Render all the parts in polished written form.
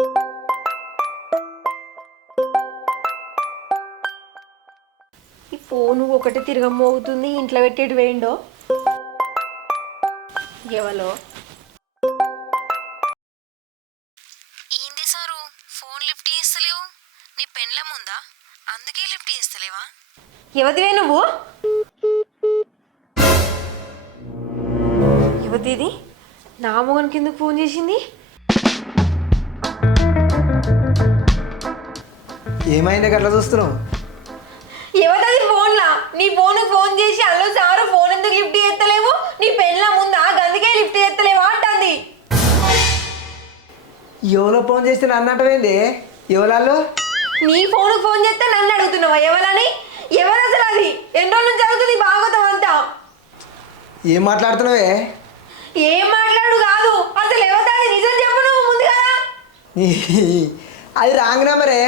ఈ ఫోను ఒకటి తిరగమోగుతుంది, ఇంట్లో పెట్టేటి వేయండో ఎవలో. ఏంది సారు ఫోన్ లిఫ్ట్ చేస్తలేవు? నీ పెన్లం ఉందా? అందుకే లిఫ్ట్ చేస్తలేవా? యువతివే నువ్వు? యువతిది నా మొగన్ కిందకు ఫోన్ చేసింది. ఏమైంది అట్లా చూస్తున్నావు? యువతది ఫోన్లా నీ ఫోన్కి ఫోన్ చేసి అల్లో సారు ఫోన్ ఎందుకు లిఫ్ట్ చేస్తలేవు, నీ పెళ్ళం ఉందా అందుకే లిఫ్ట్ చేస్తలేవా అంటుంది. ఎవరో ఫోన్ చేస్తే నన్ను అంటవేంది? ఎవరాళ్ళు? నీ ఫోన్కి ఫోన్ చేస్తే నన్ను అడుగుతున్నావా ఎవరని? ఎవరు అసలు అది? ఎన్ని రోజుల నుంచి అవుతుంది భాగవతం అంతా? ఏం మాట్లాడుతున్నావే? ఏం మాట్లాడు కాదు, అసలు ఎవరిది నిజం చెప్పు నువ్వు ముందు కదా. అది రాంగ్ నెంబరే.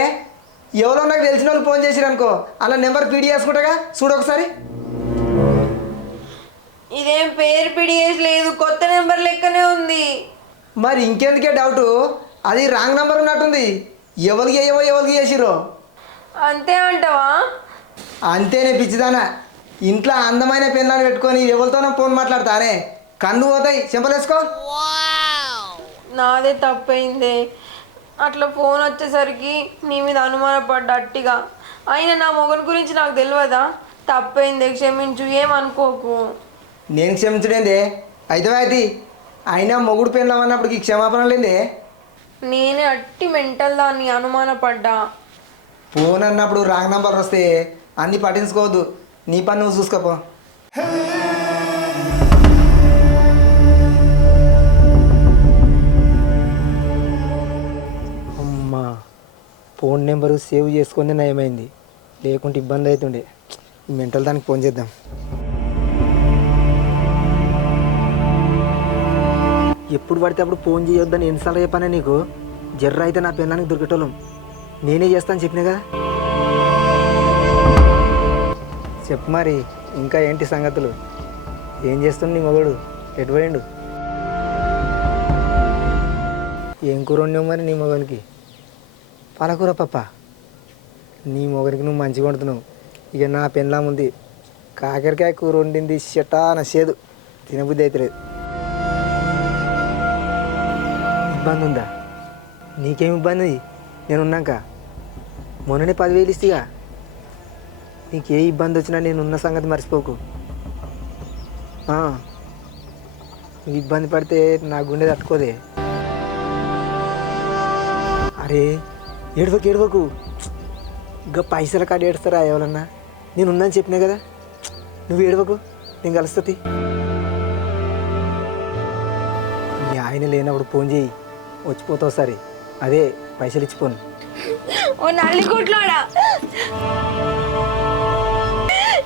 ఎవరో నాకు తెలిసిన వాళ్ళు ఫోన్ చేసిరు అనుకో, అలా నెంబర్ పీడి చేసుకుంటాగా, చూడు ఒకసారి. ఇదేం పేరు పిడియేసి లేదు, కొత్త నెంబర్ లెక్కనే ఉంది. మరి ఇంకెందుకే డౌటు? అది రాంగ్ నెంబర్ ఉన్నట్టుంది. ఎవరికి ఏవో ఎవరికి చేసిరో. అంతే అంటావా? అంతేనే పిచ్చిదానా. ఇంట్లో అందమైన పెన్నాన్ని పెట్టుకొని ఎవరితోనో ఫోన్ మాట్లాడతానే, కన్ను పోతాయి, చెంపలేసుకో. నాదే తప్పైందే, అట్లా ఫోన్ వచ్చేసరికి నీ మీద అనుమానపడ్డా అట్టిగా. అయినా నా మొగన్ గురించి నాకు తెలియదా? తప్పైందే, క్షమించు, ఏమనుకోకు. నేను క్షమించడేందే? అయితే అయితే అయినా మొగుడు పెళ్ళం అన్నప్పటికి క్షమాపణ లేదే? నేనే అట్టి మెంటల్ దాన్ని అనుమానపడ్డా. ఫోన్ అన్నప్పుడు రాంగ్ నెంబర్ వస్తే అన్నీ పట్టించుకోవద్దు, నీ పని నువ్వు చూసుకోపో. అమ్మా, ఫోన్ నెంబరు సేవ్ చేసుకుందే నయమైంది, లేకుంటే ఇబ్బంది అవుతుండే. ఈ మెంటల్ దానికి ఫోన్ చేద్దాం. ఎప్పుడు పడితే అప్పుడు ఫోన్ చేయొద్దని ఎన్నిసార్లు చెప్పానే నీకు? జర్ర అయితే నా పెళ్ళానికి దొరికేటోళ్ళం. నేనే చేస్తాను చెప్పినా కదా. చెప్పు మరి, ఇంకా ఏంటి సంగతులు? ఏం చేస్తుంది నీ మొగడు? ఎటు పోయిండు? ఏం కూర వండావు మరి నీ మొగనికి? పాలకూర పప్ప. నీ మొగనికి నువ్వు మంచిగా వండుతున్నావు. ఇక నా పెళ్ళాం ఉంది, కాకరకాయ కూర వండింది, షటా నచ్చేదు, తినబుద్ధి అవుతలేదు. ఇబ్బంది ఉందా? నీకేం ఇబ్బంది? నేనున్నాక మొన్ననే 10,000 ఇస్తేగా. నీకు ఏ ఇబ్బంది వచ్చినా నేనున్న సంగతి మర్చిపోకు. నువ్వు ఇబ్బంది పడితే నా గుండె తట్టుకోదే. అరే ఏడవకు. ఇంకా పైసల కాడ ఏడుస్తారా ఎవరన్నా? నేనున్నాను చెప్పినా కదా, నువ్వు ఏడవకు, నేను కలుస్తుంది. మీ ఆయన లేనప్పుడు ఫోన్ చేయి, వచ్చిపోతావు సరే. అదే పైసలు ఇచ్చిపోను. ఓ నల్లి కొట్లాడా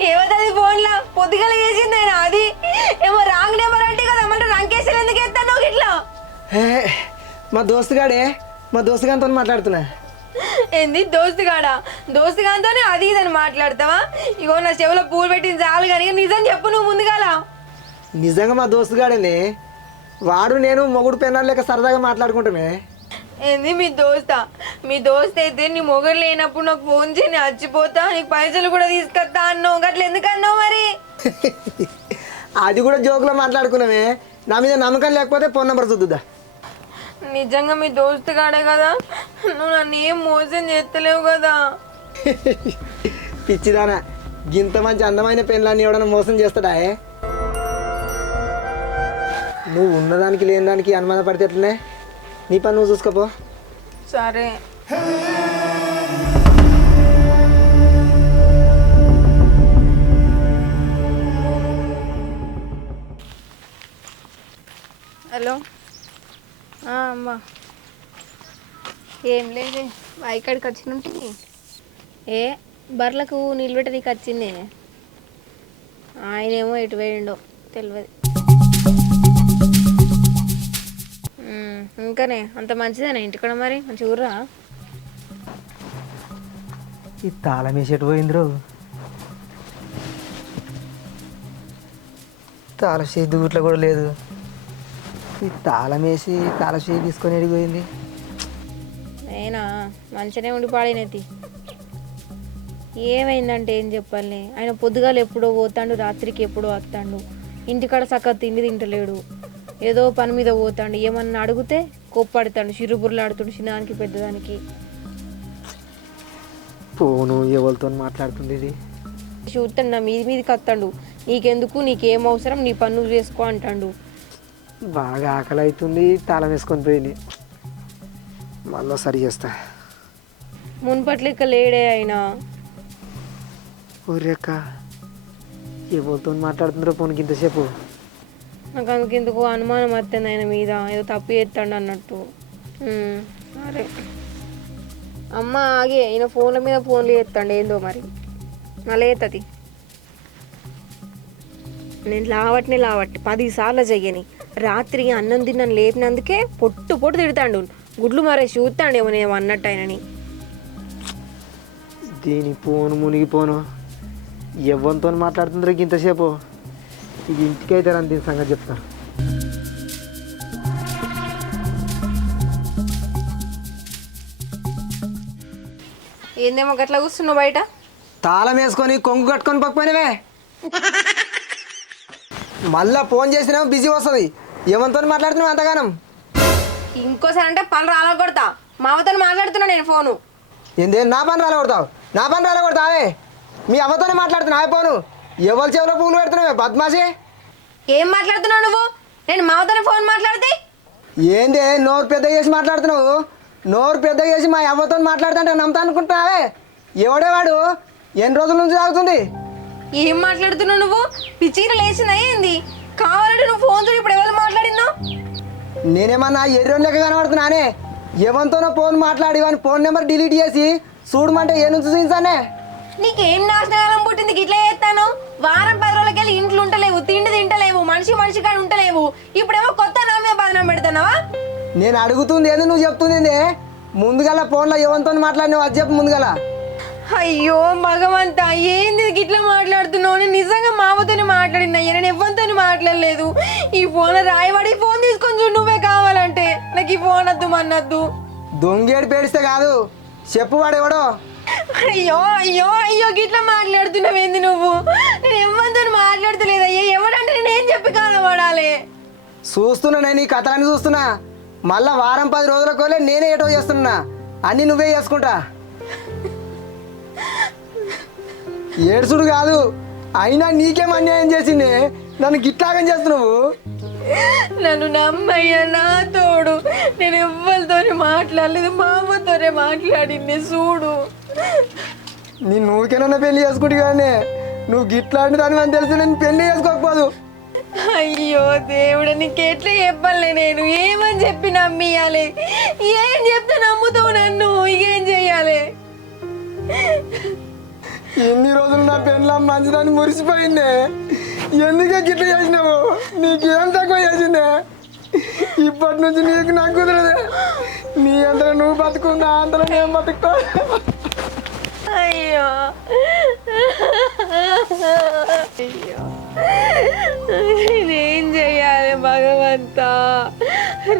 ఏమవుతుంది ఫోన్లో? పొద్దుగల చేసింది ఆయన, అది ఏమో రాంగ్ నెంబర్ అంటే కదా, మళ్ళీ రంకేశ్వరం ఎందుకు ఎత్తాను ఇట్లా? మా దోస్తుగానితో మాట్లాడుతున్నా. ఏంది దోస్తుగాంతోనే అది ఇదని మాట్లాడతావా? ఇగో నా చెవులో పూలు పెట్టింది చాలు కానీ నిజం చెప్పు నువ్వు ముందుగాల. నిజంగా మా దోస్తుగాడనే. వాడు నేను మొగుడు పెన్నాడు లేక సరదాగా మాట్లాడుకుంటామే. ఏంది మీ దోస్త్ అయితే నీ మొగలు లేనప్పుడు నాకు ఫోన్ చేయి, నేను చచ్చిపోతా, నీకు పైసలు కూడా తీసుకొస్తా అన్నావు, అట్లా ఎందుకు అన్నావు మరి? అది కూడా జోకులో మాట్లాడుకున్నామే. నా మీద నమ్మకం లేకపోతే ఫోన్ నెంబర్ చూద్దా. నిజంగా మీ దోస్తు గాడే కదా, నువ్వు నన్ను ఏం మోసం చేస్తలేవు కదా. పిచ్చిదానా, గింత మంచి అందమైన పెళ్ళాన్ని ఎవడన్నా మోసం చేస్తాడా? నువ్వు ఉన్నదానికి లేని దానికి అనుమాన పడితే ఎట్లనే? నీ పని నువ్వు చూసుకోపో. సరే. హలో అమ్మా, ఏం లేదు, ఇక్కడికి వచ్చినట్టు బర్లకు నీళ్ళు పెట్టడానికి వచ్చింది. ఆయనేమో ఎటు పోయిండో తెలియదు. ఇంకానే అంత మంచిదేనా ఇంటికడ? మరి మంచి ఊర్రా? ఈ తాళం వేసి ఎటు పోయిందిరో? తాళం చేయి దూట్లో కూడా లేదు. ఈ తాళం వేసి తాళం చేయి తీసుకొని ఎడిగిపోయింది. మంచిగానే ఉండి పాడైనది. ఏమైందంటే ఏం చెప్పాలి, ఆయన పొద్దుగాలు ఎప్పుడో పోతాడు, రాత్రికి ఎప్పుడో వస్తాడు. ఇంటికాడ చక్కగా తిండి తింటలేడు, ఏదో పని మీద పోతాడు. ఏమన్నా అడిగితే కోప్పడతాడు, చిరుబుర్లాడుతాడు చిన్నదానికి పెద్దదానికి. పోను ఎవరితో మాట్లాడుతుంది ఇది? చూస్తాడు నా మీదికి వస్తాడు. నీకెందుకు, నీకేం అవసరం, నీ పని నువ్వు చేసుకో అంటాడు. బాగా ఆకలి అవుతుంది, తాళం వేసుకొని పోయింది. మళ్ళీ సరి చేస్తా. మున్పట్లెక్క లేడే అయినా. ఊరేక్క ఎవరితో మాట్లాడుతుందో పోనికి ఇంతసేపు? నాకు అందుకెందుకు అనుమానం వస్తుంది ఆయన మీద, ఏదో తప్పు చేస్తాడు అన్నట్టు. సరే అమ్మ ఆగే, ఈయన ఫోన్ల మీద ఫోన్లు చేస్తాడు ఏందో మరి. మళ్ళీ అవుతుంది. నేను లావట్టి 10 సార్లు చెయ్యని. రాత్రి అన్నం తిన్నాను లేపినందుకే పొట్టు తిడతాడు. గుడ్లు మరే చూస్తాడు ఏమో అన్నట్టు ఆయనని. దీని పోను మునిగిపోను ఎవరితో మాట్లాడుతుందో ఇంతసేపు. ఇది ఇంటికైతే నన్ను దీని సంగతి చెప్తా. ఏందేమో గట్లా కూర్చున్నావు బయట? తాళం వేసుకొని కొంగు కట్టుకొని పక్కపోయినవే. మళ్ళా ఫోన్ చేసినావు బిజీ వస్తుంది. ఎవరితో మాట్లాడుతున్నావు అంతగానం? ఇంకోసారి అంటే పనులు రాలా కొడతా. మామతో మాట్లాడుతున్నా నేను ఫోను. ఏందే నా పని రాలగొడతావు? నా పని రాలగొడతావే? మీ అవ్వతోనే మాట్లాడుతున్నావే ఫోను. ఎవరి చెవిలో పువ్వులు పెడుతున్నావే బద్మాషి? ఏం మాట్లాడుతున్నావు నువ్వు? నేను మామతోనే ఫోన్ మాట్లాడితే ఏందే నోరు పెద్ద చేసి మాట్లాడుతున్నావు? నోరు పెద్ద చేసి మా అవ్వతో మాట్లాడుతుంటే నమ్ముతా అనుకుంటున్నావే? ఎవడే వాడు? ఎన్ని రోజుల నుంచి తాగుతుంది? ఏం మాట్లాడుతున్నావు నువ్వు? పిచ్చిగా లేచిందా ఏంది? కావాలంటే నువ్వు ఫోన్ చూసి ఇప్పుడు ఎవరు మాట్లాడినావు? నేనేమన్నా ఎర్ర లెక్క కనబడుతున్నానే? ఎవరితోనో ఫోన్ మాట్లాడి వాని ఫోన్ నెంబర్ డిలీట్ చేసి చూడమంటే ఏ నుంచి చూసానే? నీకేం నాశనాలం పుట్టింది ఇట్లా చేస్తాను? వారం 10 రోజులకెళ్ళి ఇంట్లో ఉంటలేవు, తిండి తింటలేవు, మనిషి కాడ ఉంటలేవు. ఇప్పుడేమో కొత్త నా మీద బదనం పెడతానావా? నేను అడుగుతుంది ఏంది, నువ్వు చెప్తుంది ముందుగల ఫోన్లో ఎవరితో మాట్లాడినావు అది చెప్పు ముందుగల. అయ్యో భగవంతా, ఏంది ఇట్లా మాట్లాడుతున్నావు? నేను నిజంగా మామతోనే మాట్లాడినా, నేను ఎవరితో మాట్లాడలేదు. ఈ ఫోన్ రాయవాడి ఫోన్ తీసుకొని చూడు నువ్వే కావాలంటే. నాకు ఈ ఫోన్ వద్దు మన్నద్దు. దొంగేడు పేడిస్తే కాదు, చెప్పు వాడు ఎవడో. అయ్యో అయ్యో అయ్యో గిట్లా మాట్లాడుతున్నావు ఏంది నువ్వు? నేను ఎవరితో మాట్లాడతలేదు. అయ్యో ఎవడంటే నేనేం చెప్పి కాలపడాలి? చూస్తున్నా నేను ఈ కథలన్నీ చూస్తున్నా. మళ్ళా వారం 10 రోజులకోలే నేనే ఏటో చేస్తున్నా. అన్నీ నువ్వే చేసుకుంటా. ఏడుచుడు కాదు, అయినా నీకేం అన్యాయం చేసింది? నన్ను గిట్లాగం చేస్తున్నావు. నన్ను నమ్మయ్యా, నా తోడు. నేను ఎవ్వరితో మాట్లాడలేదు, మా అమ్మతోనే మాట్లాడింది చూడు. నేను ఊరికేనన్నా పెళ్లి చేసుకుంటే కానీ నువ్వు గిట్లాంటి దాన్ని అని తెలిసి నేను పెళ్లి చేసుకోకపోదు. అయ్యో దేవుడు, నీకెట్లా చెప్పాలి? నేను ఏమని చెప్పి నమ్మియాలి? ఏం చెప్తే నమ్ముతావు నన్ను? ఏం చెయ్యాలి? ఎన్ని రోజులు నా పెళ్ళం మంచిదాన్ని మురిసిపోయిందే. ఎందుకే గిట్ల చేసినావు? నీకేం తక్కువ చేసిందే? ఇప్పటి నుంచి నీకు నాకు కుదరదే. నీ అంతలో నువ్వు బతుకున్నా అంతలో నేను బతుకుతా. అయ్యో అయ్యో, నేనేం చెయ్యాలి భగవంతా?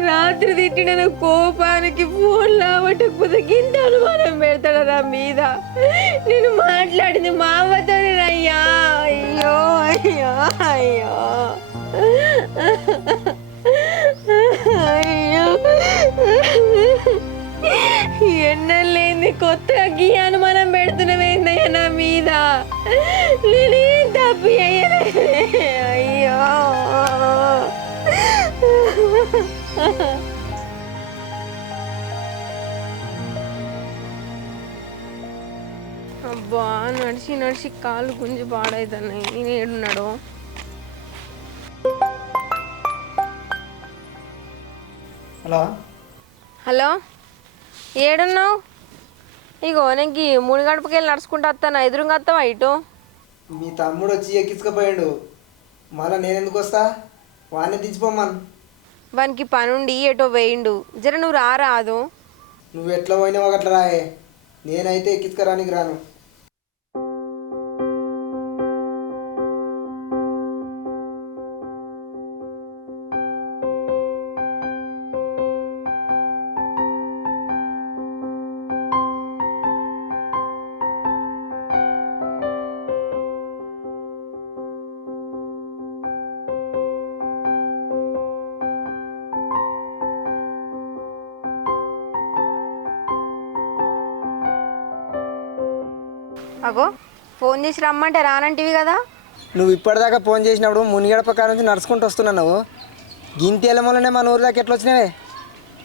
రాత్రి తిట్టిన కోపానికి ఫోన్ లావటకపోతే గింత అనుమానం పెడతాడు నా మీద. నేను మాట్లాడింది మా అమ్మతోనేనయ్యా. అయ్యో అయ్యో అయ్యో అయ్యో, ఎన్నలేంది కొత్తగా గీ అనుమానం పెడుతున్నావేందయ్యా నా మీద? నేనేం తప్పు అయ్యలే. అయ్యో అబ్బా, నడిచి కాళ్ళు గుంజి పాడైతున్నాయి. నేను ఏడున్నాడు? Hello hello, ఏడున్నావు? ఇగో నేను మూడు గడపకి వెళ్ళి నడుచుకుంటూ వస్తాను. ఎదురుగా వస్తావా ఇటు? మీ తమ్ముడు వచ్చి ఎక్కించుకుపోయాడు. మళ్ళీ నేను ఎందుకు వస్తా? వాడిని దించిపోమ్మను. వానికి పనుండి ఎటో వేయిండు. జర నువ్వు రారాదు. నువ్వు ఎట్లా పోయినావో అట్లా రాయే. నేనైతే ఎక్కించుకురానికి రాను. అగో ఫోన్ చేసి రమ్మంటే రానంటివి కదా. నువ్వు ఇప్పటిదాకా ఫోన్ చేసినప్పుడు మునిగడప కాడ నుంచి నడుచుకుంటూ వస్తున్నావు. నువ్వు గింతి ఎలమలనే మన ఊరి దాకా ఎట్లా వచ్చినావే?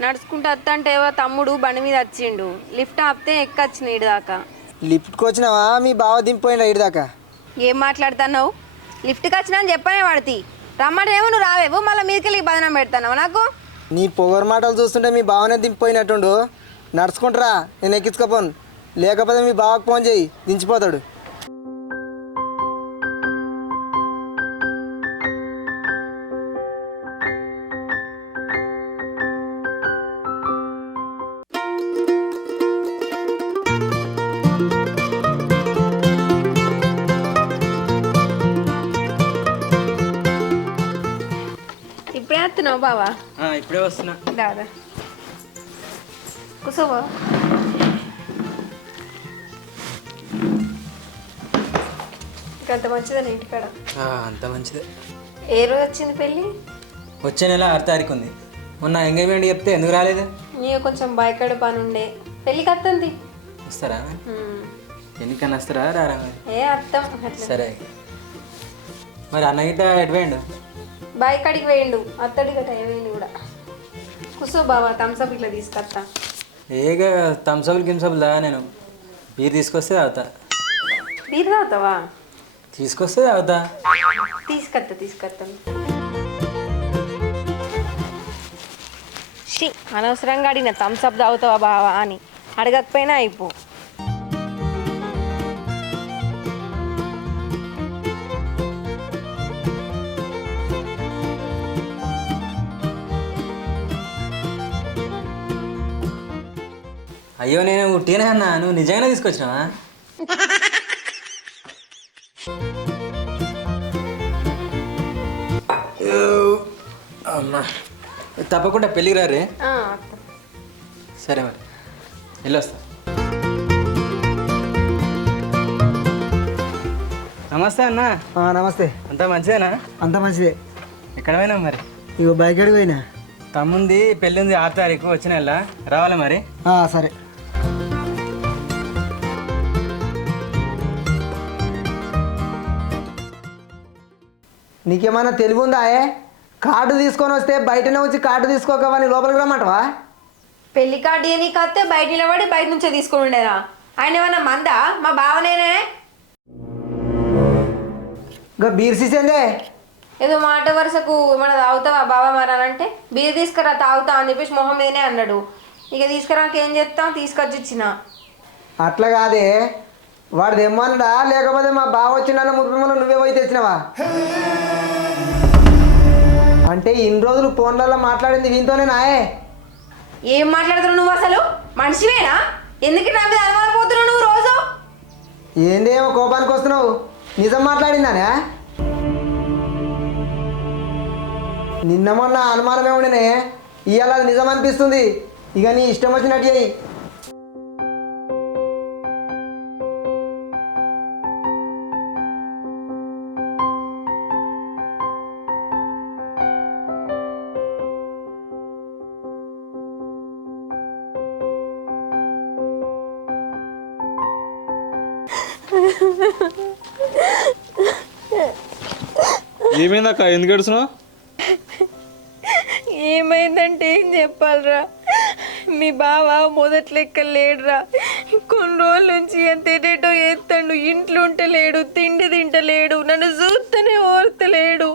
నడుచుకుంటూ వస్తంటే తమ్ముడు బండి మీద వచ్చిండు, లిఫ్ట్ ఆపితే ఎక్కొచ్చిన ఇటు దాకా. లిఫ్ట్కి వచ్చినావా మీ బావ దింపిపోయినా ఇటు దాకా? ఏం మాట్లాడుతున్నావు? లిఫ్ట్కి వచ్చినా అని చెప్పనే పడితే రమ్మంటే ఏమో నువ్వు రాలేవు, మళ్ళీ మీదకెళ్ళి బదనం పెడతావు నాకు. నీ పొగరు మాటలు చూస్తుంటే మీ బావనే దింపిపోయినట్టుండు. నడుచుకుంటారా, నేను ఎక్కించుకోపోను. లేకపోతే మీ బావకు ఫోన్ చేయి, దించిపోతాడు. ఇప్పుడే వస్తున్నావు బావా? ఇప్పుడే వస్తున్నా. దాదా కూర్చోవా. ఇంకంత మంచిదని ఇంటికాడ? అంత మంచిదే. ఏ రోజు వచ్చింది పెళ్ళి? వచ్చే నెల 6 తారీఖు ఉంది. మొన్న ఎంగేజ్మెంట్ చెప్తే ఎందుకు రాలేదు? నీకు కొంచెం బయకాడ పని ఉండే. పెళ్ళికి వస్తుంది. వస్తారా? ఎన్నికన్నా వస్తారా రారా? ఏ అత్తం. సరే. మరి అన్న గిట్ట ఎటు పోయిండు? బయకాడికి వేయండు, అత్తడి గట్ట వేయండి కూడా. కూర్చో బావా, థమ్స్అప్ ఇట్లా తీసుకొస్తా. ఏగా థమ్సప్లు గిమ్సప్లు దా, నేను బీర్ తీసుకొస్తే తాగుతా. బీర్ తాగుతావా? తీసుకొస్తే తాగుతా. తీసుకొస్తాను. షీ, అనవసరంగా అడిగిన థమ్స్అప్ తాగుతావా బావా అని. అడగకపోయినా అయిపో. అయ్యో నేను ఉట్టిగానే అన్నా, నువ్వు నిజంగానే తీసుకొచ్చినావా? అమ్మా తప్పకుండా పెళ్ళికి రారే. సరే మరి వెళ్ళొస్తా. నమస్తే అన్న. నమస్తే. అంతా మంచిదేనా? అంత మంచిదే. ఎక్కడ పోయినా మరి? ఇగో బయకాడికి పోయినా. తమ్ముంది పెళ్ళి ఉంది 6 తారీఖు, వచ్చిన నెల రావాలి మరి. సరే. నీకేమైనా తెలివి ఉందా? కార్డు తీసుకొని వస్తే బయటనే వచ్చి కార్డు తీసుకోకవని లోపలికి రమ్మంటవా? పెళ్లి కార్డు నీకు వస్తే బయట నిలబడి బయట నుంచే తీసుకుని ఉండేరా? ఆయన ఏమన్నా మందా? మా బావనేనే. ఇంకా బీర్ సీసేందే? ఏదో మాట వరుసకు ఏమన్నా తాగుతావా బావా మరి అని అంటే, బీర్ తీసుకురా తాగుతా అని చెప్పేసి మొహం మీదనే అన్నాడు. ఇక తీసుకురాక ఏం చేస్తాం, తీసుకొచ్చి ఇచ్చిన. అట్లా కాదే, వాడు తెమ్మన్నాడా లేకపోతే మా బావ వచ్చిండన్న మురిపిమ్మలో నువ్వే పోయి తెచ్చినావా? అంటే ఇన్ని రోజులు ఫోన్లలో మాట్లాడింది వీంతోనే నాయే. ఏం మాట్లాడుతున్నావు నువ్వు? అసలు మనిషివేనా? ఎందుకు నా మీద అనుమానపోతున్నావు నువ్వు రోజు? ఏందేమో కోపానికి వస్తున్నావు? నిజం మాట్లాడిందానే? నిన్న మొన్న అనుమానమే ఉండనే, ఇవాళ అది నిజం అనిపిస్తుంది. ఇక నీ ఇష్టం వచ్చినట్టు చెయ్యి. ఏమైందక్క, ఎందుకు ఏడుస్తున్నావు? ఏమైందంటే ఏం చెప్పాలరా, మీ బావ మొదటి లెక్క లేడురా. కొన్ని రోజుల నుంచి ఎంత ఏటేటో చేస్తాడు. ఇంట్లో ఉంటలేడు, తిండి తింటలేడు, నన్ను చూస్తూనే ఓర్తలేడు.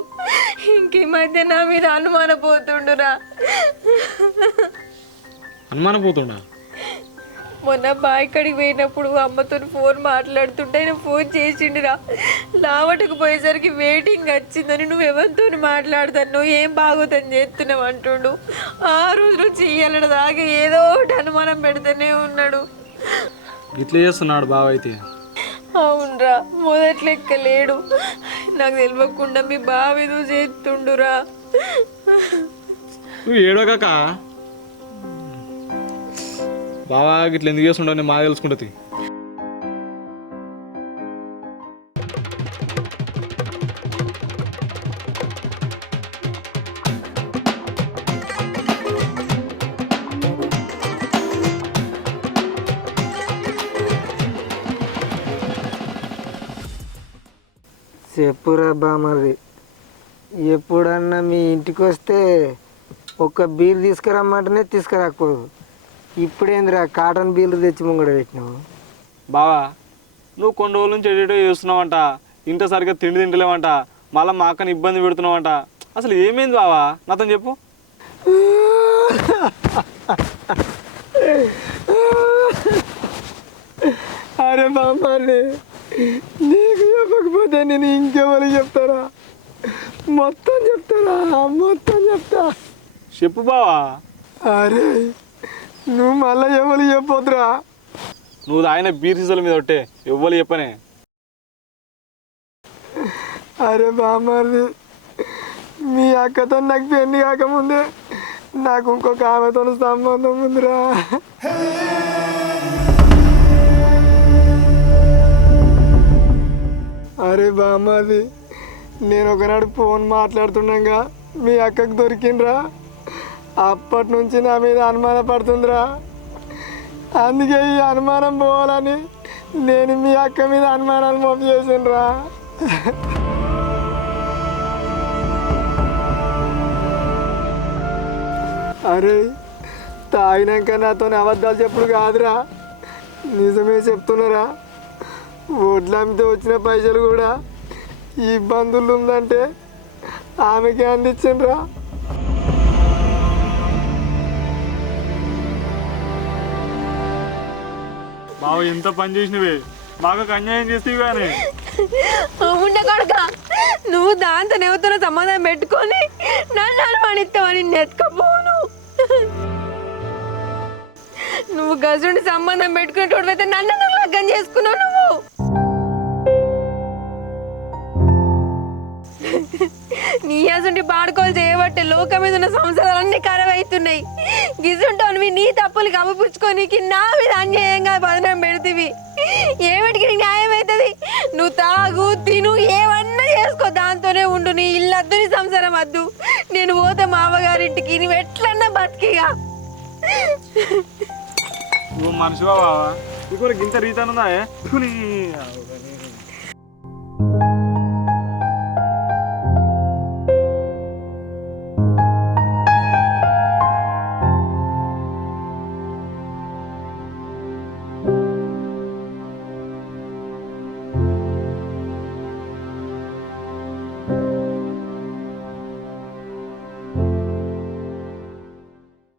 ఇంక ఈ మధ్య నా మీద అనుమానపోతుండురా. అనుమానపోతుండా? మొన్న బాయికడికి పోయినప్పుడు అమ్మతో ఫోన్ మాట్లాడుతుంటే ఆయన ఫోన్ చేసిండిరా. లావటకు పోయేసరికి వెయిటింగ్ వచ్చిందని నువ్వు ఎవరితో మాట్లాడుతాను, ఏం బాగోదని చేస్తున్నావు అంటుండు. ఆ రోజు నుంచి ఇయ్యాల దాకా ఏదో ఒకటి అనుమానం పెడుతూనే ఉన్నాడు. ఇట్లా చేస్తున్నాడు బావ అయితే? అవునరా, మొదటి లెక్క లేడు. నాకు తెలియకుండా మీ బావ ఏదో చేస్తుండురా. నువ్వు ఏడోగాక బావా ఇట్లా ఎందుకు చేస్తుండవు, నేను మాకు తెలుసుకుంటుంది. చెప్పురా బామర్ది, ఎప్పుడన్నా మీ ఇంటికి వస్తే ఒక్క బీర్ తీసుకురమ్మంటేనే తీసుకురాకపోదు. ఇప్పుడేందిరా కాటన్ బీర్లు తెచ్చి ముంగడ పెట్టినావు? బావా నువ్వు కొన్ని రోజుల నుంచి ఎడిటో చేస్తున్నావంట, ఇంట సరిగ్గా తిండి తింటలేవంట, మళ్ళీ మా అక్కని ఇబ్బంది పెడుతున్నావంట. అసలు ఏమైంది బావా నాతో చెప్పు. అరే బామ్మర్ది, నీకు చెప్పకపోతే నేను ఇంకెవరికి చెప్తారా? మొత్తం చెప్తారా? మొత్తం చెప్తా. చెప్పు బావా. అరే నువ్వు మళ్ళీ ఎవరికి చెప్పొద్దురా. నువ్వు ఆయన బీర్ సీసాల మీద ఒట్టే ఎవ్వరు చెప్పనే. అరే బామ్మర్ది, మీ అక్కతో నాకు పెళ్లి కాకముందే నాకు ఇంకొక ఆమెతో సంబంధం ఉందిరా. అరే బామ్మది, నేను ఒకనాడు ఫోన్ మాట్లాడుతుండగా మీ అక్కకు దొరికిండ్రా. అప్పటి నుంచి నా మీద అనుమానం పడుతుందిరా. అందుకే ఈ అనుమానం పోవాలని నేను మీ అక్క మీద అనుమానాలు మోపు చేసిండ్రా. అరే తాగినాక నాతో అబద్ధాలు చెప్పుడు కాదురా, నిజమే చెప్తున్నారా. ఓట్లు అమ్మితే వచ్చిన పైసలు కూడా ఈ బంధువులు ఉందంటే ఆమెకే అందించండిరా. బావ ఎంత పని చేసినవే, బాగా అన్యాయం చేస్తేవి కానీ. ఉండే కొడుక, నువ్వు దాంతో ఎవరితో సంబంధం పెట్టుకొని నన్ను అనుమానిస్తావని నెత్తుకపోను. నువ్వు గజుండి సంబంధం పెట్టుకునేటోడు అయితే నన్ను ఎందుకు లగ్గం చేసుకున్నావు నువ్వు? నీ అసంటి బాడుకోలు చేయబట్టే లోకం మీద ఉన్న సంవత్సరాలన్నీ ఖరాబ్ అవుతున్నాయి. గిజుంటావు నీ తప్పులు కప్పిపుచ్చుకోనికి నా మీద అన్యాయంగా బదనం పెడుతుంది. ఏమిటికి నీకు న్యాయం అవుతుంది? నువ్వు తాగు తిను ఏమన్నా చేసుకో, దాంతోనే ఉండు. నీ ఇల్లు వద్దు, నీ సంసారం వద్దు. నేను పోతే మా అవ్వగారింటికి, నువ్వు ఎట్లన్నా బతికిగా. నువ్వు మనిషి బావా, ఇంకొక ఇంత రీతనుందా?